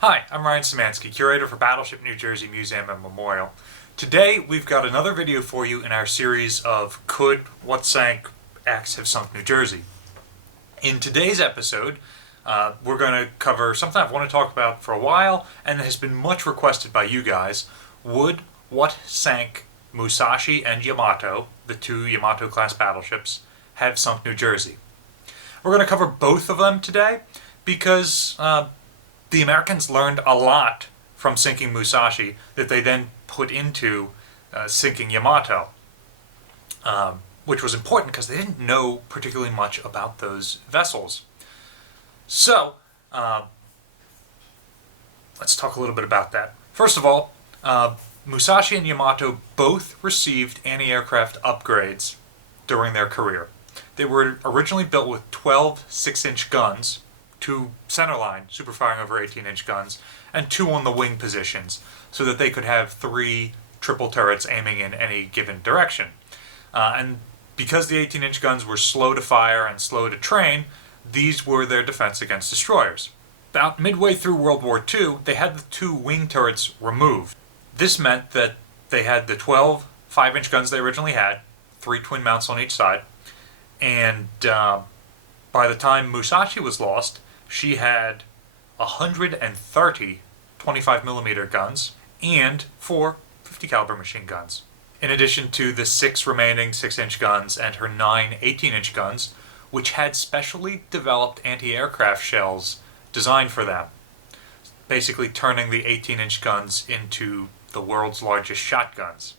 Hi, I'm Ryan Szymanski, curator for Battleship New Jersey Museum and Memorial. Today we've got another video for you in our series of Could What Sank X Have Sunk New Jersey? In today's episode, we're going to cover something I've wanted to talk about for a while and has been much requested by you guys. Would what sank Musashi and Yamato, the two Yamato class battleships, have sunk New Jersey? We're going to cover both of them today because the Americans learned a lot from sinking Musashi that they then put into sinking Yamato, which was important because they didn't know particularly much about those vessels. So, let's talk a little bit about that. First of all, Musashi and Yamato both received anti-aircraft upgrades during their career. They were originally built with 12 6-inch guns, 2 centerline super firing over 18-inch guns, and 2 on the wing positions, so that they could have 3 triple turrets aiming in any given direction. And because the 18-inch guns were slow to fire and slow to train, these were their defense against destroyers. About midway through World War II, they had the 2 wing turrets removed. This meant that they had the 12 5-inch guns they originally had, 3 twin mounts on each side, and by the time Musashi was lost, she had 130 25mm guns and 4 50 caliber machine guns, in addition to the 6 remaining 6-inch guns and her 9 18-inch guns, which had specially developed anti-aircraft shells designed for them, basically turning the 18-inch guns into the world's largest shotguns.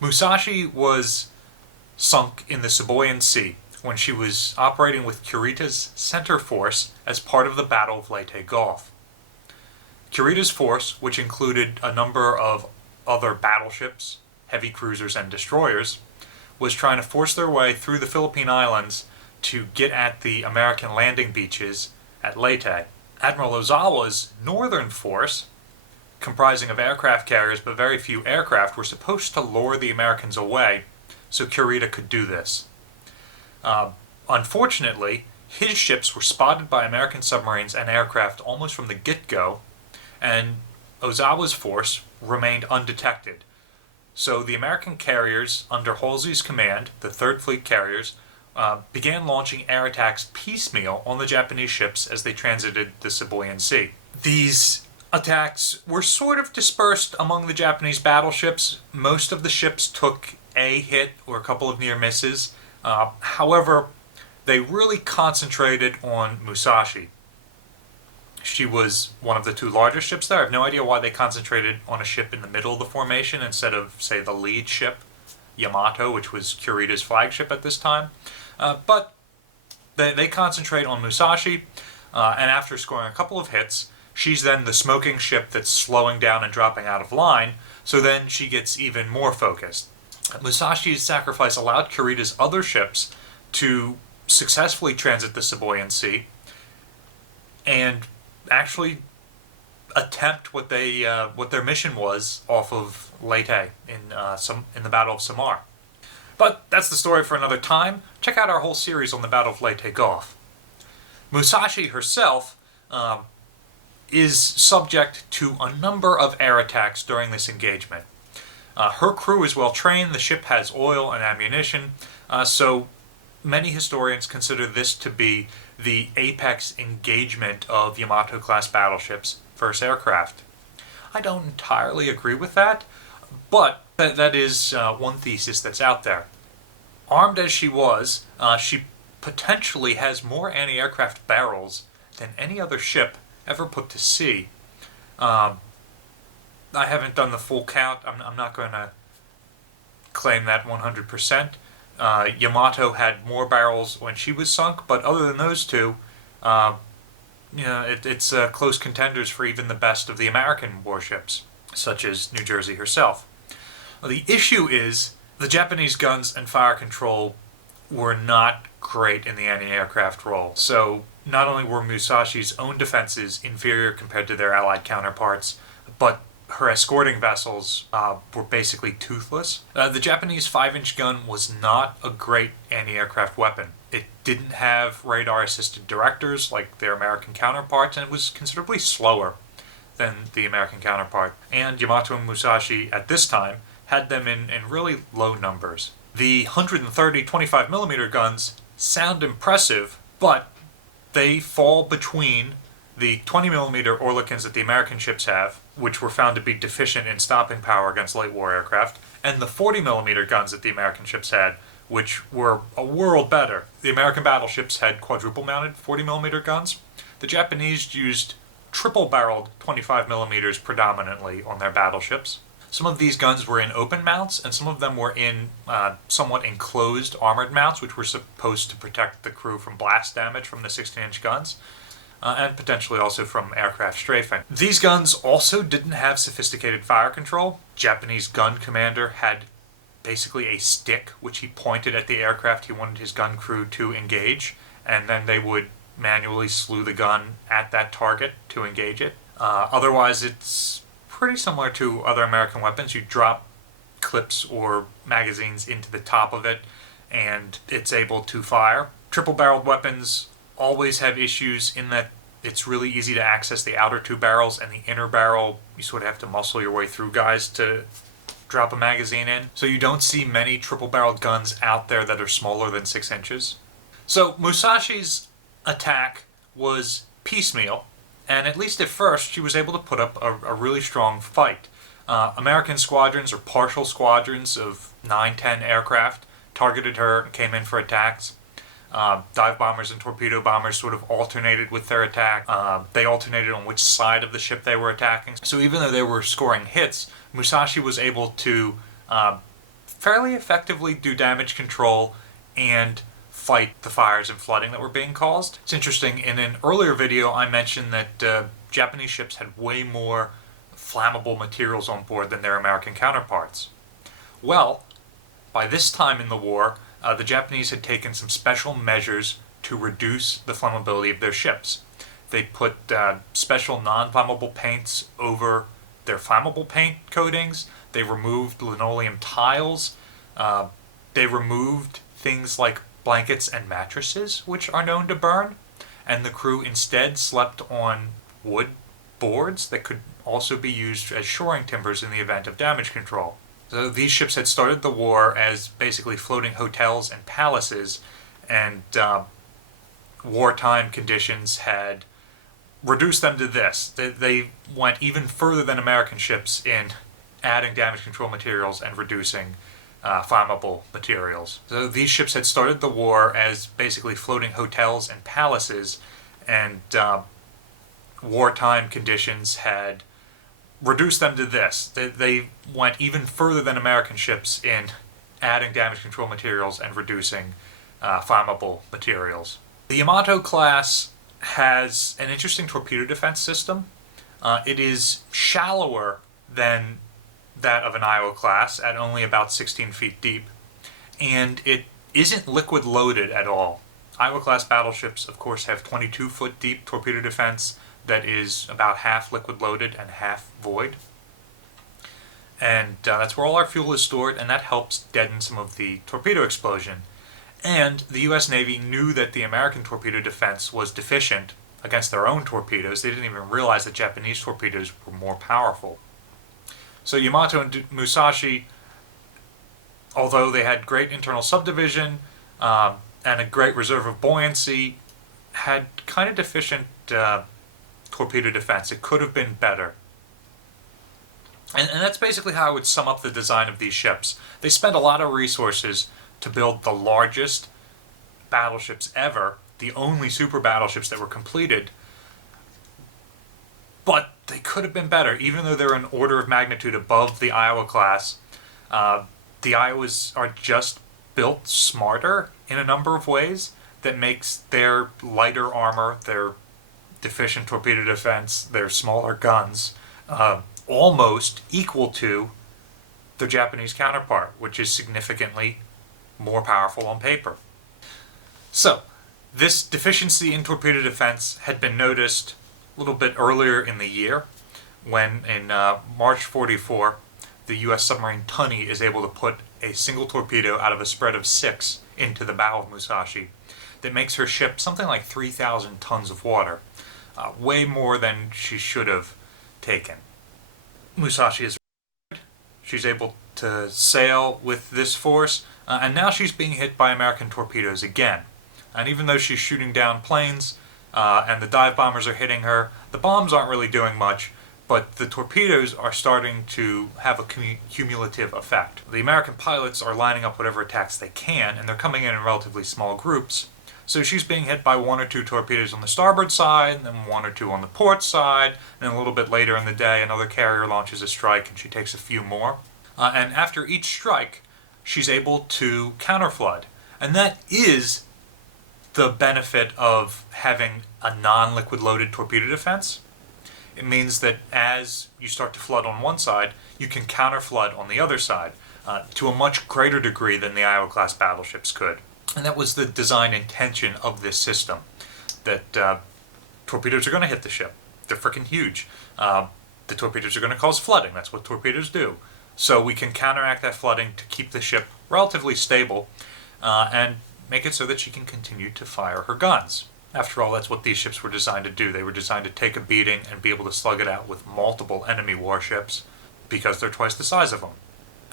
Musashi was sunk in the Sibuyan Sea when she was operating with Kurita's center force as part of the Battle of Leyte Gulf. Kurita's force, which included a number of other battleships, heavy cruisers, and destroyers, was trying to force their way through the Philippine Islands to get at the American landing beaches at Leyte. Admiral Ozawa's northern force, comprising of aircraft carriers but very few aircraft, were supposed to lure the Americans away so Kurita could do this. Unfortunately, his ships were spotted by American submarines and aircraft almost from the get-go, and Ozawa's force remained undetected. So the American carriers, under Halsey's command, the 3rd Fleet carriers, began launching air attacks piecemeal on the Japanese ships as they transited the Sibuyan Sea. These attacks were sort of dispersed among the Japanese battleships. Most of the ships took a hit or a couple of near misses. However, they really concentrated on Musashi. She was one of the 2 largest ships there. I have no idea why they concentrated on a ship in the middle of the formation instead of, say, the lead ship, Yamato, which was Kurita's flagship at this time. But they concentrate on Musashi, and after scoring a couple of hits, she's then the smoking ship that's slowing down and dropping out of line, so then she gets even more focused. Musashis Sacrifice allowed Kurita's other ships to successfully transit the Sibuyan Sea and actually attempt what their mission was off of Leyte in the Battle of Samar. But that's the story for another time. Check out our whole series on the Battle of Leyte Gulf. Musashi herself is subject to a number of air attacks during this engagement. Her crew is well trained, the ship has oil and ammunition, so many historians consider this to be the apex engagement of Yamato-class battleships versus aircraft. I don't entirely agree with that, but that is one thesis that's out there. Armed as she was, she potentially has more anti-aircraft barrels than any other ship ever put to sea. I haven't done the full count. I'm not going to claim that 100%. Yamato had more barrels when she was sunk, but other than those 2, it's close contenders for even the best of the American warships, such as New Jersey herself. The issue is the Japanese guns and fire control were not great in the anti-aircraft role. So not only were Musashi's own defenses inferior compared to their allied counterparts, but her escorting vessels were basically toothless. The Japanese 5-inch gun was not a great anti-aircraft weapon. It didn't have radar-assisted directors like their American counterparts, and it was considerably slower than the American counterpart. And Yamato and Musashi at this time had them in really low numbers. The 130 25mm guns sound impressive, but they fall between the 20mm Oerlikons that the American ships have, which were found to be deficient in stopping power against light war aircraft, and the 40mm guns that the American ships had, which were a world better. The American battleships had quadruple-mounted 40mm guns. The Japanese used triple-barreled 25mm predominantly on their battleships. Some of these guns were in open mounts, and some of them were in somewhat enclosed armored mounts, which were supposed to protect the crew from blast damage from the 16-inch guns, and potentially also from aircraft strafing. These guns also didn't have sophisticated fire control. Japanese gun commander had basically a stick which he pointed at the aircraft he wanted his gun crew to engage, and then they would manually slew the gun at that target to engage it. Otherwise, it's pretty similar to other American weapons. You drop clips or magazines into the top of it, and it's able to fire. Triple-barreled weapons always have issues in that it's really easy to access the outer two barrels, and the inner barrel, you sort of have to muscle your way through guys to drop a magazine in. So you don't see many triple-barreled guns out there that are smaller than 6 inches. So Musashi's attack was piecemeal, and at least at first she was able to put up a really strong fight. American squadrons or partial squadrons of 9-10 aircraft targeted her and came in for attacks. Dive bombers and torpedo bombers sort of alternated with their attack. They alternated on which side of the ship they were attacking. So even though they were scoring hits, Musashi was able to fairly effectively do damage control and fight the fires and flooding that were being caused. It's interesting, in an earlier video I mentioned that Japanese ships had way more flammable materials on board than their American counterparts. Well, by this time in the war, the Japanese had taken some special measures to reduce the flammability of their ships. They put special non-flammable paints over their flammable paint coatings. They removed linoleum tiles. They removed things like blankets and mattresses, which are known to burn. And the crew instead slept on wood boards that could also be used as shoring timbers in the event of damage control. So these ships had started the war as basically floating hotels and palaces, and wartime conditions had reduced them to this. They went even further than American ships in adding damage control materials and reducing flammable materials. So these ships had started the war as basically floating hotels and palaces, and wartime conditions had reduced them to this. They went even further than American ships in adding damage control materials and reducing flammable materials. The Yamato class has an interesting torpedo defense system. It is shallower than that of an Iowa class at only about 16 feet deep, and it isn't liquid loaded at all. Iowa class battleships, of course, have 22-foot deep torpedo defense that is about half liquid loaded and half void. And that's where all our fuel is stored, and that helps deaden some of the torpedo explosion. And the U.S. Navy knew that the American torpedo defense was deficient against their own torpedoes. They didn't even realize that Japanese torpedoes were more powerful. So Yamato and Musashi, although they had great internal subdivision and a great reserve of buoyancy, had kind of deficient torpedo defense. It could have been better. And that's basically how I would sum up the design of these ships. They spent a lot of resources to build the largest battleships ever, the only super battleships that were completed, but they could have been better. Even though they're an order of magnitude above the Iowa class, the Iowas are just built smarter in a number of ways that makes their lighter armor, their deficient torpedo defense, their smaller guns, almost equal to their Japanese counterpart, which is significantly more powerful on paper. So, this deficiency in torpedo defense had been noticed a little bit earlier in the year, when in March 44, the U.S. submarine Tunny is able to put a single torpedo out of a spread of 6 into the bow of Musashi. That makes her ship something like 3,000 tons of water. Way more than she should have. taken. Musashi is she's able to sail with this force, and now she's being hit by American torpedoes again. And even though she's shooting down planes and the dive bombers are hitting her, the bombs aren't really doing much, but the torpedoes are starting to have a cumulative effect. The American pilots are lining up whatever attacks they can, and they're coming in relatively small groups. So she's being hit by 1 or 2 torpedoes on the starboard side, and then 1 or 2 on the port side, and then a little bit later in the day another carrier launches a strike and she takes a few more. And after each strike, she's able to counterflood. And that is the benefit of having a non-liquid loaded torpedo defense. It means that as you start to flood on one side, you can counterflood on the other side to a much greater degree than the Iowa-class battleships could. And that was the design intention of this system, that torpedoes are going to hit the ship. They're freaking huge. The torpedoes are going to cause flooding. That's what torpedoes do. So we can counteract that flooding to keep the ship relatively stable and make it so that she can continue to fire her guns. After all, that's what these ships were designed to do. They were designed to take a beating and be able to slug it out with multiple enemy warships because they're twice the size of them.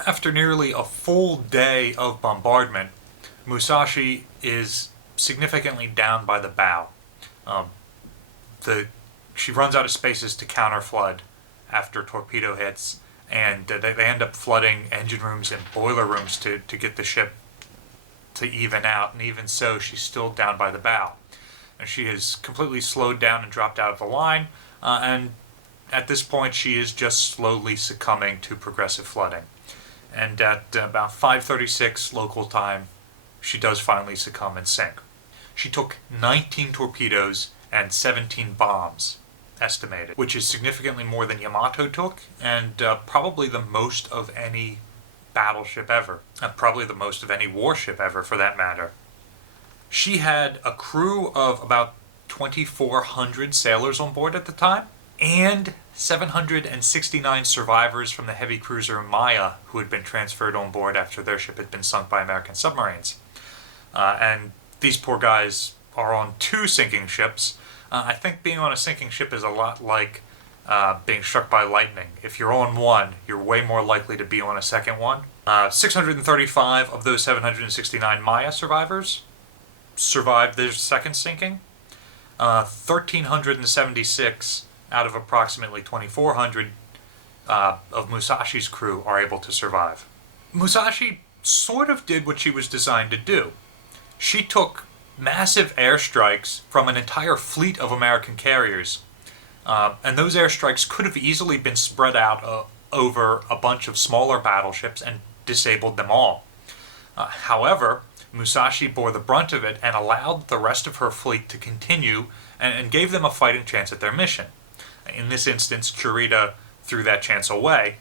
After nearly a full day of bombardment, Musashi is significantly down by the bow. She runs out of spaces to counterflood after torpedo hits, and they end up flooding engine rooms and boiler rooms to get the ship to even out, and even so, she's still down by the bow. And she has completely slowed down and dropped out of the line, and at this point she is just slowly succumbing to progressive flooding. And at about 5:36 local time, she does finally succumb and sink. She took 19 torpedoes and 17 bombs, estimated, which is significantly more than Yamato took, and probably the most of any battleship ever, and probably the most of any warship ever for that matter. She had a crew of about 2,400 sailors on board at the time, and 769 survivors from the heavy cruiser Maya who had been transferred on board after their ship had been sunk by American submarines. And these poor guys are on 2 sinking ships. I think being on a sinking ship is a lot like being struck by lightning. If you're on one, you're way more likely to be on a second one. 635 of those 769 Maya survivors survived their second sinking. 1,376 out of approximately 2,400 of Musashi's crew are able to survive. Musashi sort of did what she was designed to do. She took massive airstrikes from an entire fleet of American carriers, and those airstrikes could have easily been spread out over a bunch of smaller battleships and disabled them all. However, Musashi bore the brunt of it and allowed the rest of her fleet to continue and gave them a fighting chance at their mission. In this instance, Kurita threw that chance away,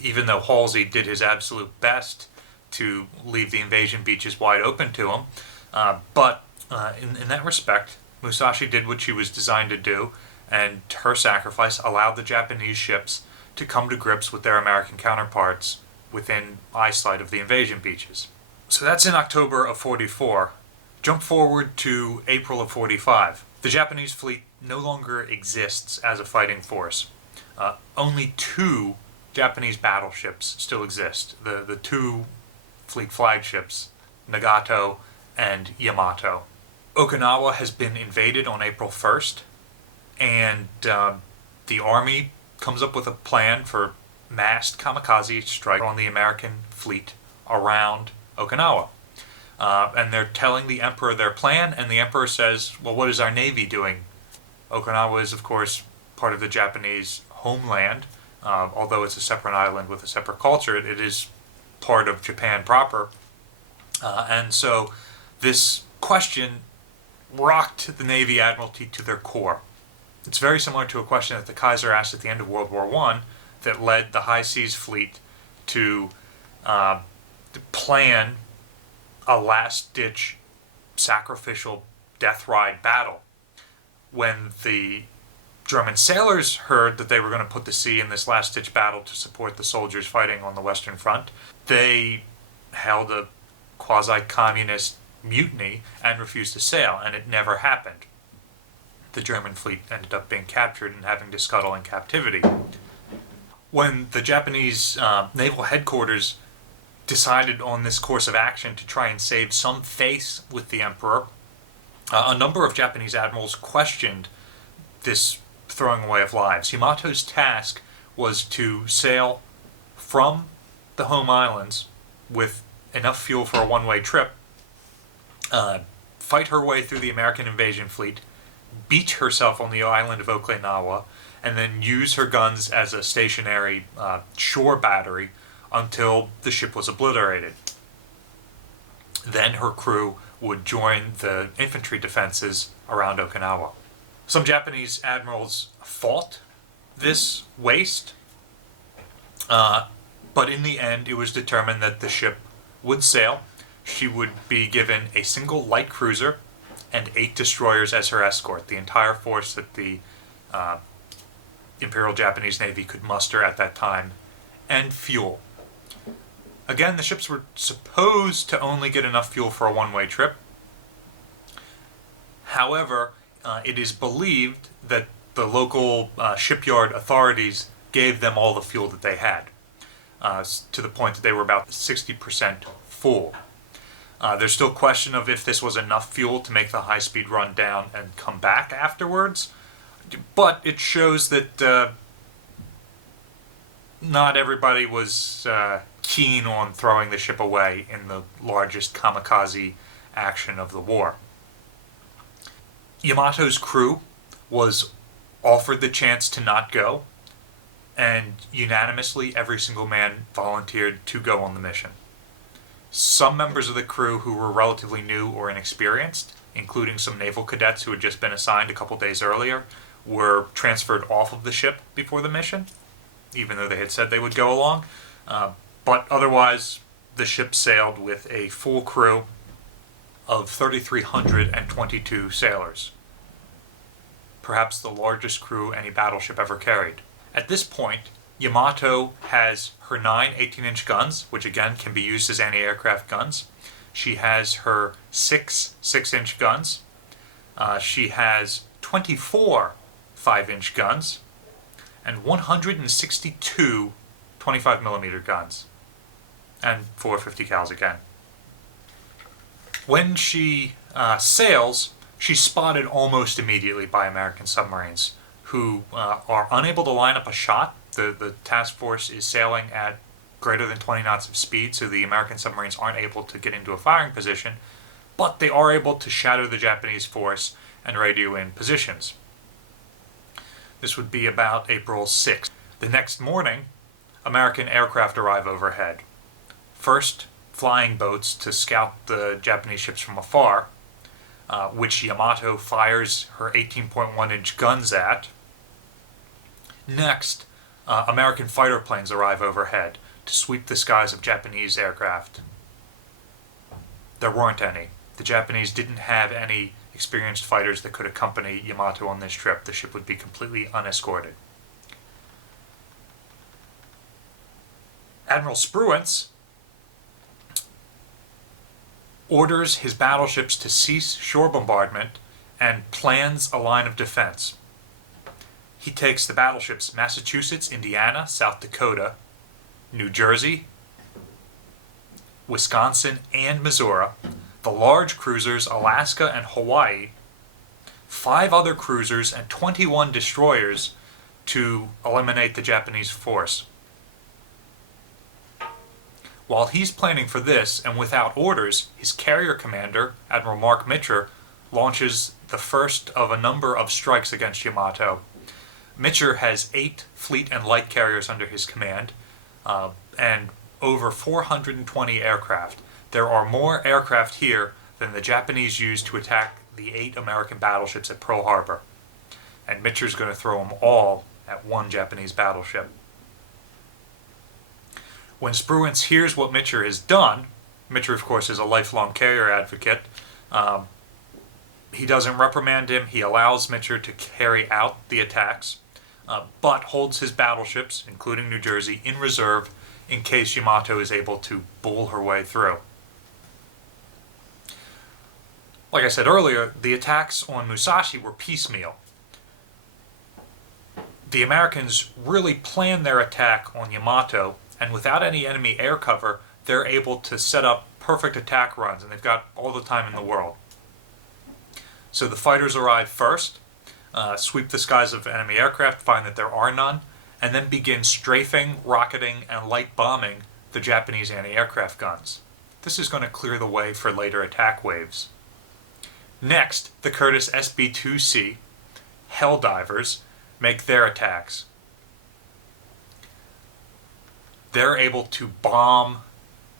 even though Halsey did his absolute best to leave the invasion beaches wide open to him. But in that respect, Musashi did what she was designed to do, and her sacrifice allowed the Japanese ships to come to grips with their American counterparts within eyesight of the invasion beaches. So that's in October of 44. Jump forward to April of 45. The Japanese fleet no longer exists as a fighting force. Only 2 Japanese battleships still exist. The 2 fleet flagships, Nagato and Yamato. Okinawa has been invaded on April 1st, and the Army comes up with a plan for massed kamikaze strike on the American fleet around Okinawa. And they're telling the Emperor their plan, and the Emperor says, well, what is our Navy doing? Okinawa is, of course, part of the Japanese homeland. Although it's a separate island with a separate culture, it is part of Japan proper. And so this question rocked the Navy Admiralty to their core. It's very similar to a question that the Kaiser asked at the end of World War I that led the High Seas Fleet to plan a last-ditch sacrificial death ride battle. When the German sailors heard that they were going to put to sea in this last-ditch battle to support the soldiers fighting on the Western Front, they held a quasi-communist mutiny and refused to sail, and it never happened. the German fleet ended up being captured and having to scuttle in captivity. When the Japanese naval headquarters decided on this course of action to try and save some face with the Emperor, a number of Japanese admirals questioned this throwing away of lives. Yamato's task was to sail from the home islands with enough fuel for a one-way trip, fight her way through the American invasion fleet, beach herself on the island of Okinawa, and then use her guns as a stationary shore battery until the ship was obliterated. Then her crew would join the infantry defenses around Okinawa. Some Japanese admirals fought this waste, but in the end it was determined that the ship would sail. She would be given a single light cruiser and 8 destroyers as her escort, the entire force that the Imperial Japanese Navy could muster at that time, and fuel. Again, the ships were supposed to only get enough fuel for a one-way trip. However, it is believed that the local shipyard authorities gave them all the fuel that they had, to the point that they were about 60% full. There's still question of if this was enough fuel to make the high-speed run down and come back afterwards, but it shows that not everybody was keen on throwing the ship away in the largest kamikaze action of the war. Yamato's crew was offered the chance to not go, and unanimously every single man volunteered to go on the mission. Some members of the crew who were relatively new or inexperienced, including some naval cadets who had just been assigned a couple days earlier, were transferred off of the ship before the mission, even though they had said they would go along. But otherwise, the ship sailed with a full crew of 3,322 sailors. Perhaps the largest crew any battleship ever carried. At this point, Yamato has her 9 18-inch guns, which again can be used as anti-aircraft guns. She has her 6 6-inch guns. She has 24 5-inch guns and 162 25mm guns, and 450 cals again. When she sails, she's spotted almost immediately by American submarines who are unable to line up a shot. The task force is sailing at greater than 20 knots of speed, so the American submarines aren't able to get into a firing position, but they are able to shadow the Japanese force and radio in positions. This would be about April 6th. The next morning, American aircraft arrive overhead. First, flying boats to scout the Japanese ships from afar, which Yamato fires her 18.1-inch guns at. Next, American fighter planes arrive overhead to sweep the skies of Japanese aircraft. There weren't any. The Japanese didn't have any experienced fighters that could accompany Yamato on this trip. The ship would be completely unescorted. Admiral Spruance orders his battleships to cease shore bombardment and plans a line of defense. He takes the battleships Massachusetts, Indiana, South Dakota, New Jersey, Wisconsin, and Missouri, the large cruisers Alaska and Hawaii, 5 other cruisers, and 21 destroyers to eliminate the Japanese force. While he's planning for this, and without orders, his carrier commander, Admiral Mark Mitcher, launches the first of a number of strikes against Yamato. Mitcher has 8 fleet and light carriers under his command, and over 420 aircraft. There are more aircraft here than the Japanese used to attack the 8 American battleships at Pearl Harbor. And Mitcher's going to throw them all at one Japanese battleship. When Spruance hears what Mitcher has done, Mitcher, of course, is a lifelong carrier advocate. He doesn't reprimand him. He allows Mitcher to carry out the attacks, but holds his battleships, including New Jersey, in reserve in case Yamato is able to bull her way through. Like I said earlier, the attacks on Musashi were piecemeal. The Americans really planned their attack on Yamato, and without any enemy air cover, they're able to set up perfect attack runs, and they've got all the time in the world. So the fighters arrive first, sweep the skies of enemy aircraft, find that there are none, and then begin strafing, rocketing, and light bombing the Japanese anti-aircraft guns. This is going to clear the way for later attack waves. Next, the Curtiss SB-2C Helldivers make their attacks. They're able to bomb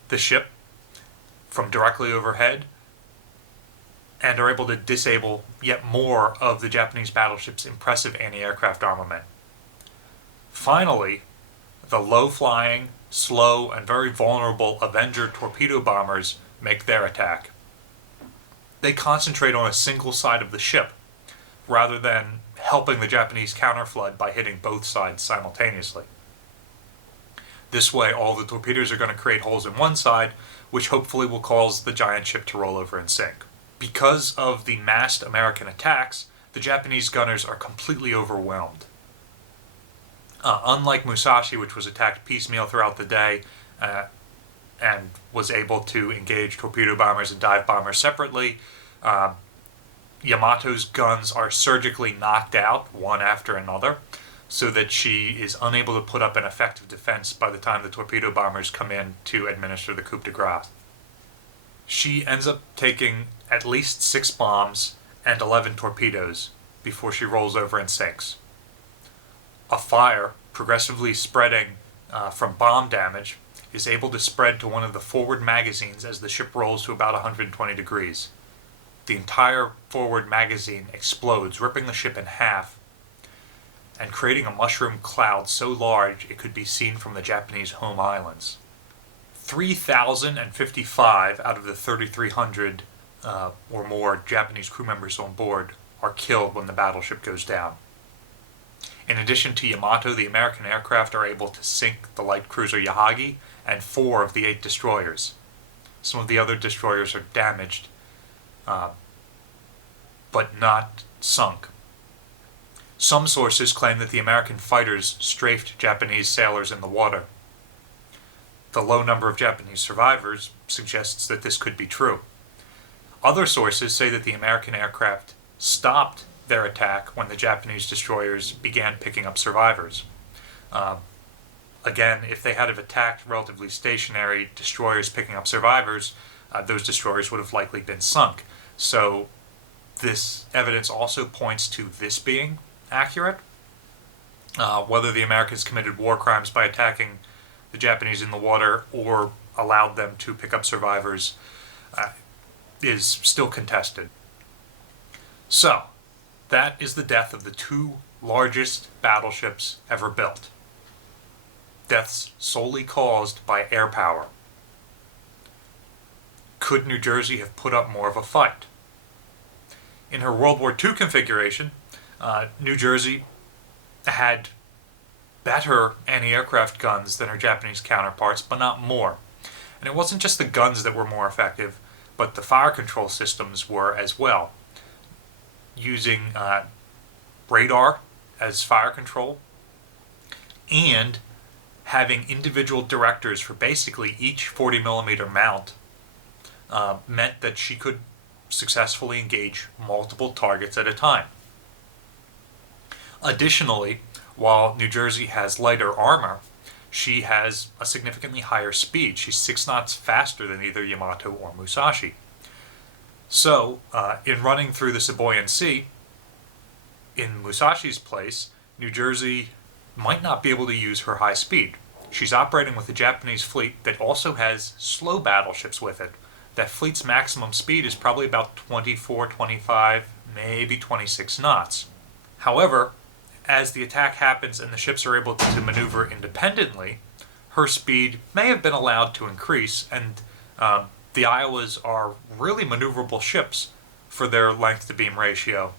the ship from directly overhead and are able to disable yet more of the Japanese battleship's impressive anti-aircraft armament. Finally, the low-flying, slow, and very vulnerable Avenger torpedo bombers make their attack. They concentrate on a single side of the ship, rather than helping the Japanese counterflood by hitting both sides simultaneously. This way, all the torpedoes are going to create holes in one side, which hopefully will cause the giant ship to roll over and sink. Because of the massed American attacks, the Japanese gunners are completely overwhelmed. Unlike Musashi, which was attacked piecemeal throughout the day and was able to engage torpedo bombers and dive bombers separately, Yamato's guns are surgically knocked out one after another, so that she is unable to put up an effective defense by the time the torpedo bombers come in to administer the coup de grace. She ends up taking at least 6 bombs and 11 torpedoes before she rolls over and sinks. A fire, progressively spreading from bomb damage, is able to spread to one of the forward magazines as the ship rolls to about 120 degrees. The entire forward magazine explodes, ripping the ship in half and creating a mushroom cloud so large it could be seen from the Japanese home islands. 3,055 out of the 3,300 or more Japanese crew members on board are killed when the battleship goes down. In addition to Yamato, the American aircraft are able to sink the light cruiser Yahagi and 4 of the 8 destroyers. Some of the other destroyers are damaged, but not sunk. Some sources claim that the American fighters strafed Japanese sailors in the water. The low number of Japanese survivors suggests that this could be true. Other sources say that the American aircraft stopped their attack when the Japanese destroyers began picking up survivors. Again, if they had attacked relatively stationary destroyers picking up survivors, those destroyers would have likely been sunk. So this evidence also points to this being accurate. Whether the Americans committed war crimes by attacking the Japanese in the water or allowed them to pick up survivors is still contested. So, that is the death of the 2 largest battleships ever built. Deaths solely caused by air power. Could New Jersey have put up more of a fight? In her World War II configuration, New Jersey had better anti-aircraft guns than her Japanese counterparts, but not more. And it wasn't just the guns that were more effective, but the fire control systems were as well. Using radar as fire control and having individual directors for basically each 40mm mount meant that she could successfully engage multiple targets at a time. Additionally, while New Jersey has lighter armor, she has a significantly higher speed. She's 6 knots faster than either Yamato or Musashi. So, in running through the Siboyan Sea, in Musashi's place, New Jersey might not be able to use her high speed. She's operating with a Japanese fleet that also has slow battleships with it. That fleet's maximum speed is probably about 24, 25, maybe 26 knots. However, as the attack happens and the ships are able to maneuver independently, her speed may have been allowed to increase, and the Iowas are really maneuverable ships for their length-to-beam ratio,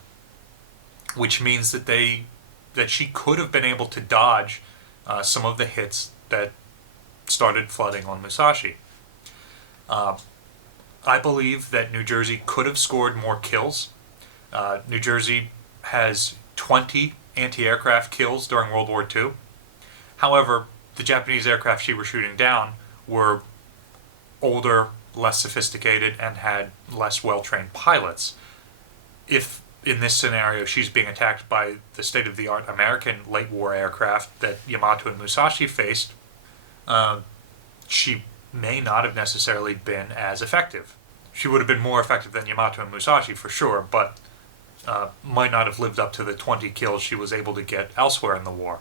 which means that she could have been able to dodge some of the hits that started flooding on Musashi. I believe that New Jersey could have scored more kills. New Jersey has 20 anti-aircraft kills during World War II. However, the Japanese aircraft she was shooting down were older, less sophisticated, and had less well-trained pilots. If, in this scenario, she's being attacked by the state-of-the-art American late-war aircraft that Yamato and Musashi faced, she may not have necessarily been as effective. She would have been more effective than Yamato and Musashi for sure, but might not have lived up to the 20 kills she was able to get elsewhere in the war.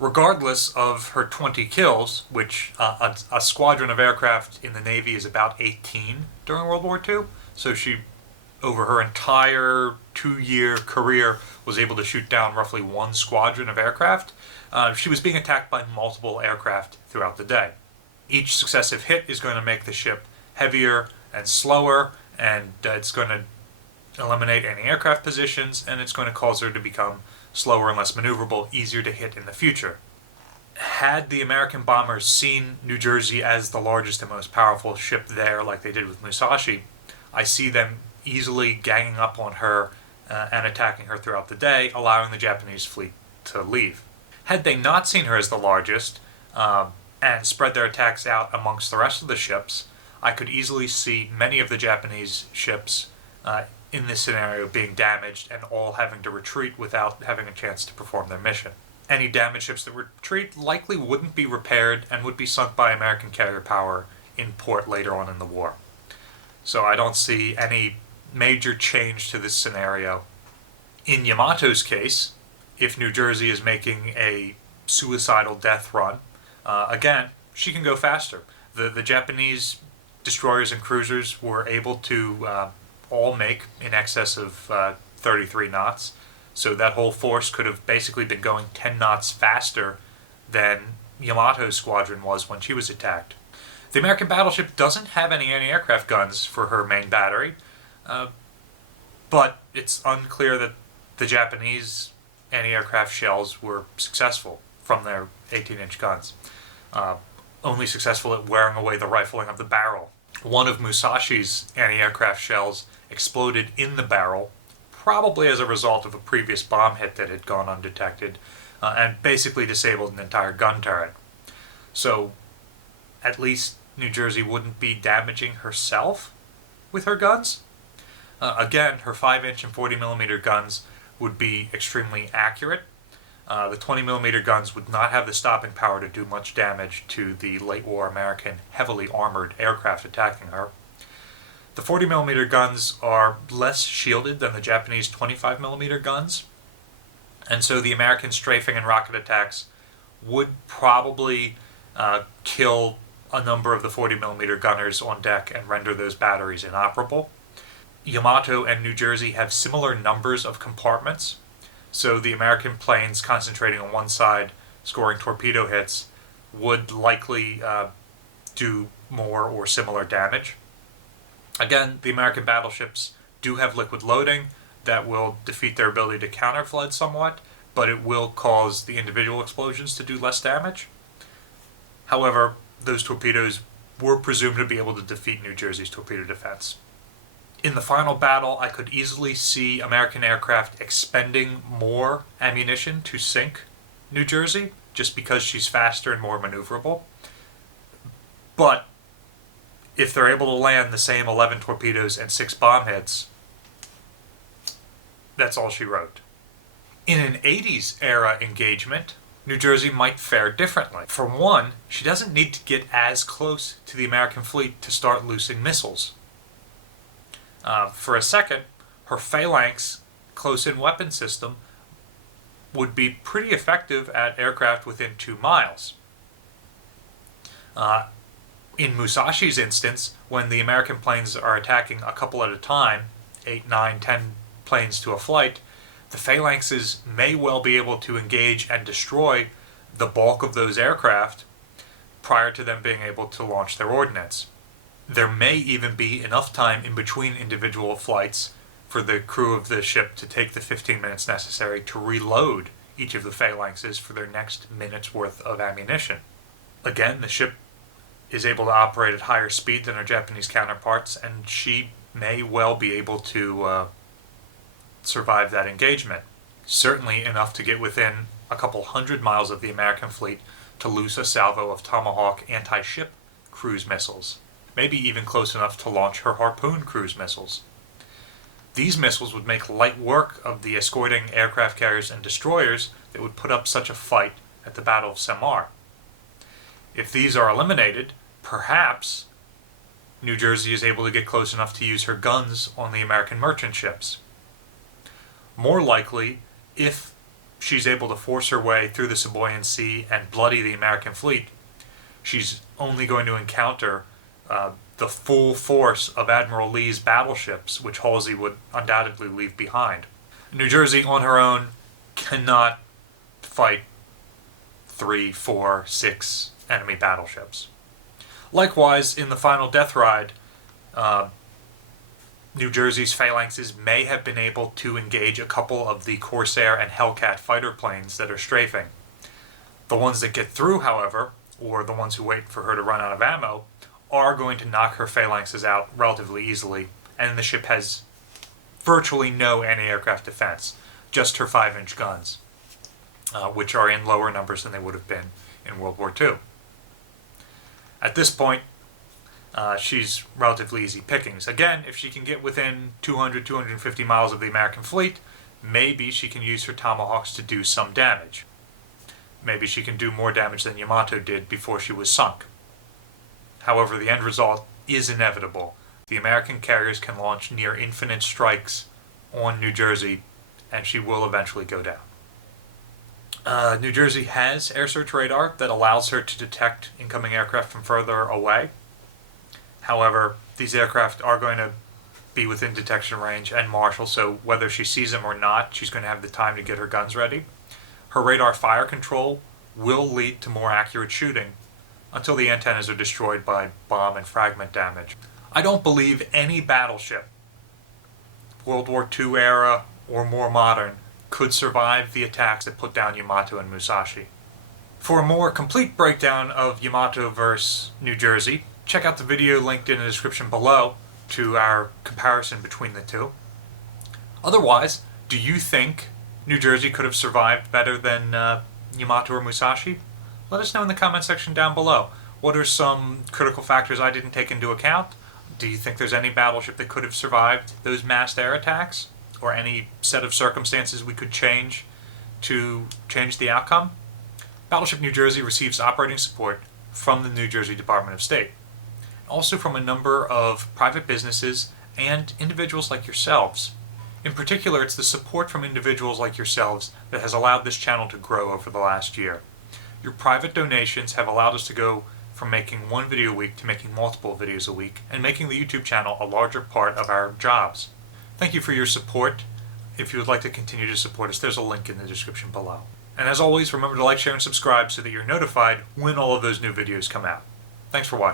Regardless of her 20 kills, which a squadron of aircraft in the Navy is about 18 during World War II, so she, over her entire 2-year career, was able to shoot down roughly one squadron of aircraft. She was being attacked by multiple aircraft throughout the day. Each successive hit is going to make the ship heavier and slower, and it's going to eliminate any aircraft positions, and it's going to cause her to become slower and less maneuverable, easier to hit in the future. Had the American bombers seen New Jersey as the largest and most powerful ship there, like they did with Musashi, I see them easily ganging up on her and attacking her throughout the day, allowing the Japanese fleet to leave. Had they not seen her as the largest, and spread their attacks out amongst the rest of the ships, I could easily see many of the Japanese ships in this scenario being damaged and all having to retreat without having a chance to perform their mission. Any damaged ships that retreat likely wouldn't be repaired and would be sunk by American carrier power in port later on in the war. So I don't see any major change to this scenario. In Yamato's case, if New Jersey is making a suicidal death run, again, she can go faster. The Japanese destroyers and cruisers were able to all make in excess of 33 knots. So that whole force could have basically been going 10 knots faster than Yamato's squadron was when she was attacked. The American battleship doesn't have any anti-aircraft guns for her main battery, but it's unclear that the Japanese anti-aircraft shells were successful from their 18-inch guns. Only successful at wearing away the rifling of the barrel. One of Musashi's anti-aircraft shells exploded in the barrel, probably as a result of a previous bomb hit that had gone undetected, and basically disabled an entire gun turret. So, at least New Jersey wouldn't be damaging herself with her guns. Again, her 5-inch and 40mm guns would be extremely accurate. The 20mm guns would not have the stopping power to do much damage to the late war American heavily armored aircraft attacking her. The 40mm guns are less shielded than the Japanese 25mm guns, and so the American strafing and rocket attacks would probably kill a number of the 40mm gunners on deck and render those batteries inoperable. Yamato and New Jersey have similar numbers of compartments, so the American planes concentrating on one side, scoring torpedo hits, would likely do more or similar damage. Again, the American battleships do have liquid loading that will defeat their ability to counterflood somewhat, but it will cause the individual explosions to do less damage. However, those torpedoes were presumed to be able to defeat New Jersey's torpedo defense. In the final battle, I could easily see American aircraft expending more ammunition to sink New Jersey, just because she's faster and more maneuverable. But if they're able to land the same 11 torpedoes and 6 bomb hits, that's all she wrote. In an 80s era engagement, New Jersey might fare differently. For one, she doesn't need to get as close to the American fleet to start loosing missiles. For a second, her Phalanx close-in weapon system would be pretty effective at aircraft within 2 miles. In Musashi's instance, when the American planes are attacking a couple at a time, 8, 9, 10 planes to a flight, the Phalanxes may well be able to engage and destroy the bulk of those aircraft prior to them being able to launch their ordnance. There may even be enough time in between individual flights for the crew of the ship to take the 15 minutes necessary to reload each of the Phalanxes for their next minute's worth of ammunition. Again, the ship is able to operate at higher speed than her Japanese counterparts, and she may well be able to survive that engagement. Certainly enough to get within a couple hundred miles of the American fleet to loose a salvo of Tomahawk anti-ship cruise missiles, maybe even close enough to launch her Harpoon cruise missiles. These missiles would make light work of the escorting aircraft carriers and destroyers that would put up such a fight at the Battle of Samar. If these are eliminated, perhaps New Jersey is able to get close enough to use her guns on the American merchant ships. More likely, if she's able to force her way through the Saboyan Sea and bloody the American fleet, she's only going to encounter the full force of Admiral Lee's battleships, which Halsey would undoubtedly leave behind. New Jersey on her own cannot fight 3, 4, 6 enemy battleships. Likewise, in the final death ride, New Jersey's phalanxes may have been able to engage a couple of the Corsair and Hellcat fighter planes that are strafing. The ones that get through, however, or the ones who wait for her to run out of ammo, are going to knock her phalanxes out relatively easily, and the ship has virtually no anti-aircraft defense, just her 5-inch guns, which are in lower numbers than they would have been in World War II. At this point, she's relatively easy pickings. Again, if she can get within 200, 250 miles of the American fleet, maybe she can use her Tomahawks to do some damage. Maybe she can do more damage than Yamato did before she was sunk. However, the end result is inevitable. The American carriers can launch near infinite strikes on New Jersey, and she will eventually go down. New Jersey has air search radar that allows her to detect incoming aircraft from further away. However, these aircraft are going to be within detection range and marshal, so whether she sees them or not, she's going to have the time to get her guns ready. Her radar fire control will lead to more accurate shooting until the antennas are destroyed by bomb and fragment damage. I don't believe any battleship, World War II era or more modern, could survive the attacks that put down Yamato and Musashi. For a more complete breakdown of Yamato vs. New Jersey, check out the video linked in the description below to our comparison between the two. Otherwise, do you think New Jersey could have survived better than Yamato or Musashi? Let us know in the comment section down below. What are some critical factors I didn't take into account? Do you think there's any battleship that could have survived those massed air attacks? Or any set of circumstances we could change to change the outcome? Battleship New Jersey receives operating support from the New Jersey Department of State. Also from a number of private businesses and individuals like yourselves. In particular, it's the support from individuals like yourselves that has allowed this channel to grow over the last year. Your private donations have allowed us to go from making one video a week to making multiple videos a week, and making the YouTube channel a larger part of our jobs. Thank you for your support. If you would like to continue to support us, there's a link in the description below. And as always, remember to like, share, and subscribe so that you're notified when all of those new videos come out. Thanks for watching.